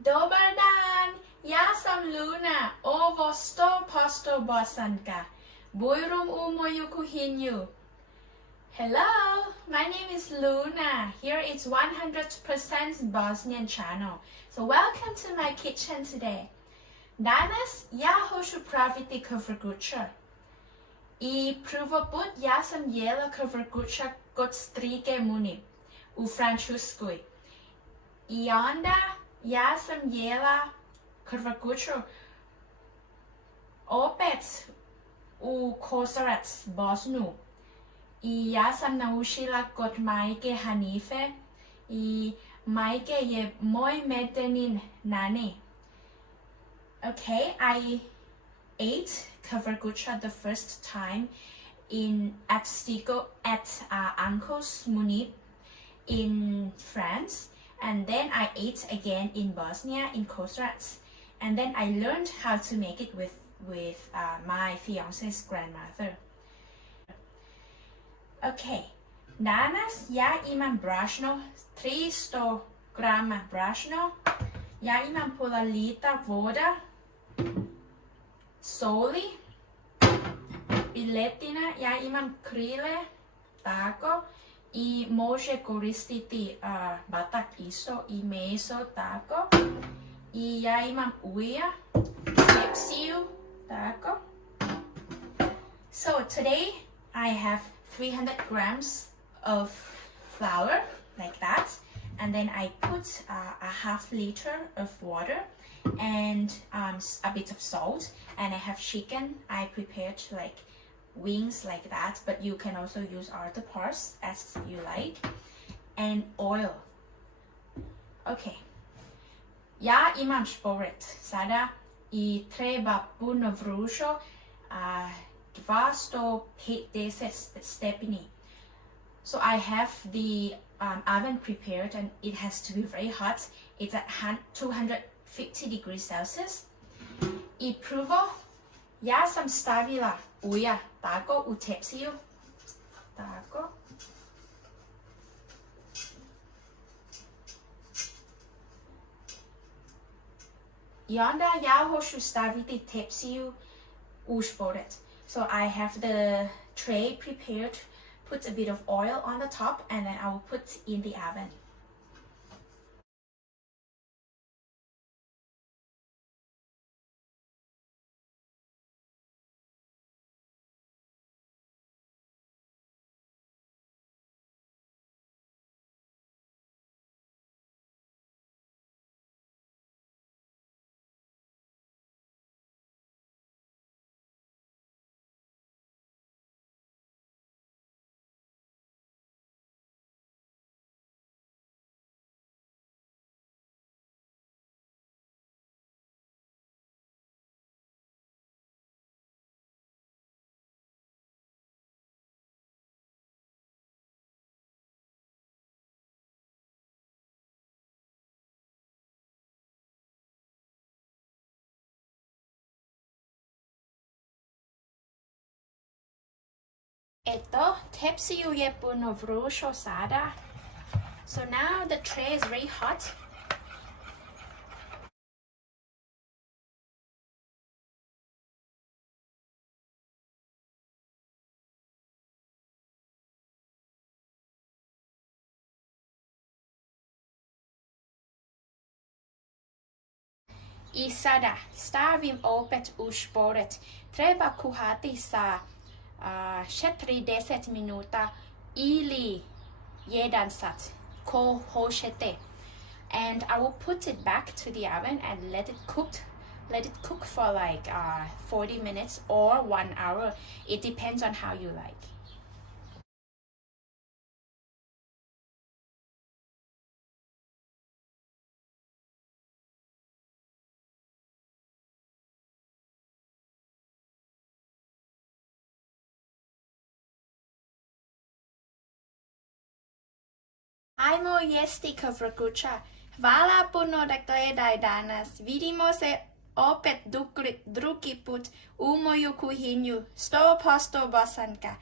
Dobar dan, ja sam Luna, ovo 100% Bosanka. Bujrum u moju kuhinju. Hello, my name is Luna. Here is 100% Bosnian channel. So welcome to my kitchen today. Danas ja hoću praviti kvrguša. I prvo put ja sam jela kvrguša kod strige muni u Francuskoj. I onda ja sam jela kvrgušu opet u Kosarac, Bosnu. I ja sam naučila kod majke Hanife i majke je moj medenin nani. Okay, I ate Kvrguša the first time at Uncle's Munich in France, and then I ate again in Bosnia in Kosarac, and then I learned how to make it with my fiance's grandmother. Okay, danas ja imam brašno, 300 grama brašno, ja imam pola litra voda, soli, piletina, ja imam krile, tako, i može koristiti batak isto i meso, tako, i ja imam ulja, tepsiju, tako. So today I have 300 grams of flour, like that, and then I put a half liter of water and a bit of salt, and I have chicken. I prepared like wings like that, but you can also use other parts as you like, and oil. Okay, ja imam šporet sada i treba puno vrućo, 250 stepeni. So I have the oven prepared, and it has to be very hot. It's at 250 degrees Celsius. I prvo ja sam stavila ulja tako u tepsiju, tako. I onda ja hoću staviti tepsiju u šporet. So I have the tray prepared, put a bit of oil on the top, and then I will put in the oven. Eto, tepsiju je puno vrućo sada. So now the tray is very hot. I sada stavim opet u šporet. Treba kuhati sa 40 minuta ili 1 sat, ko hoćete. And I will put it back to the oven and let it cook for like 40 minutes or 1 hour. It depends on how you like. Ajmo jesti kvrguša. Hvala puno da gledaj danas. Vidimo se opet drugi put u moju kuhinju. 100% Bosanka.